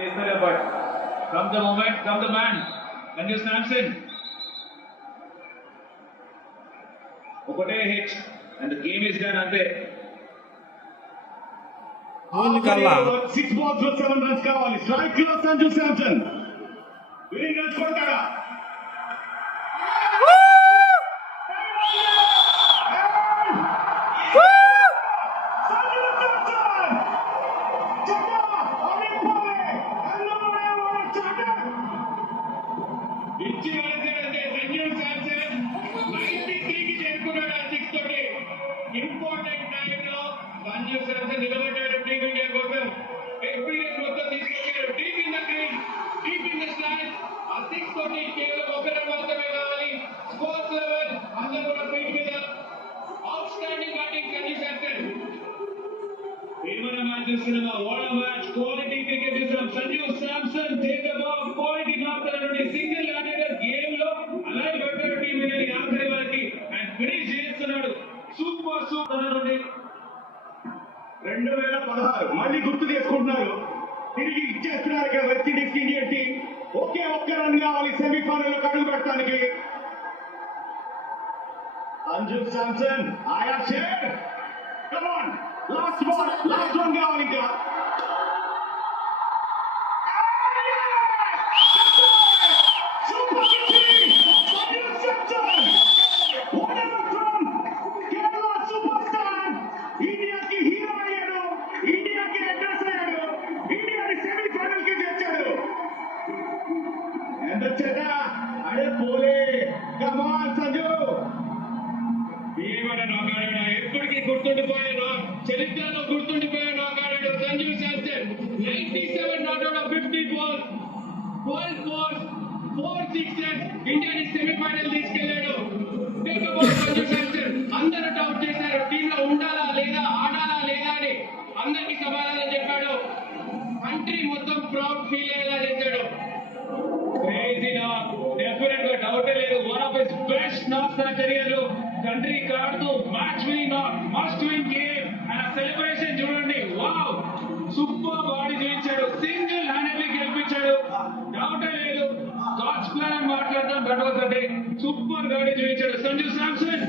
but come the moment, come the man. Sanju Samson. Okate hit and the game is done ante. Six balls with 7 runs kavali. Strike lo Sanju Samson. Winning runs kodtara. Important time లో సంజు శాంసన్ నిలబడ్డాడు team India కోసం. ఎక్స్పీరియన్స్ మొత్తం తీసుకొచ్చాడు. Deep in the green, deep in the stand. ఆ 6 తోటి కేవలం ఒక రన్ మాత్రమే కావాలి. స్కోర్స్ లెవెల్ అందరూ కూడా ఫీల్డ్ మీద. Outstanding batting Sanju Samson. ఏమన్నా మ్యాచ్ చూస్తున్నామా? What a match, quality cricket చూస్తున్నాం. Sanju Samson take the ball, quality మాత్రమే సింగిల్ హ్యాండెడ్ గేమ్ లో అలాగే పెట్టాడు టీమ్ ఇండియా ఆఖరి వరకు అండ్ ఫినిష్ చేస్తున్నాడు. సూపర్ సూపర్ నుండి 2016 మళ్ళీ గుర్తు చేసుకుంటున్నారు. తిరిగి ఇచ్చేస్తున్నారు ఇక్కడ వెస్టిండీస్ ఇండియన్ టీం. ఒకే ఒక్క రన్ కావాలి సెమీఫైనల్ లో అడుగు పెట్టడానికి. సంజు శాంసన్ ఆయా share come on last ball, last run కావాలి ఇంకా. అడే పోలే కమాన్ సంజు. ఏమైనా నాకాడాడు, ఎప్పటికీ గుర్తుండిపోయాడు, చరిత్రలో గుర్తుండిపోయాడు నాకాడాడు Sanju Samson. 97 not out of 50 balls, 12 fours, 4 sixes. ఇండియాని సెమీఫైనల్ తీసుకెళ్లాడు. సంజు శాంసన్ అందరూ డౌట్ చేశారు టీంలో ఉండాలా లేదా, ఆడాలా లేదా అని. అందరికి సమాధానం చెప్పాడు. కంట్రీ మొత్తం ప్రౌడ్ ఫీల్ అయ్యేలా చేశాడు. క్రేజీ నాక్, డెఫినెట్ గా డౌటే లేదు. One of his best knocks తన కెరియర్ లో. కంట్రీ కాడుతూ match winning knock, must win game and celebration చూడండి. వావ్, సూపర్ బాడీ చూపించాడు. సింగిల్ హ్యాండెడ్లీ గెలిపించాడు. డౌటే లేదు. గాడ్స్ ప్లాన్ అని మాట్లాడతాం. That was the day. Super body చూపించాడు సంజు శాంసన్.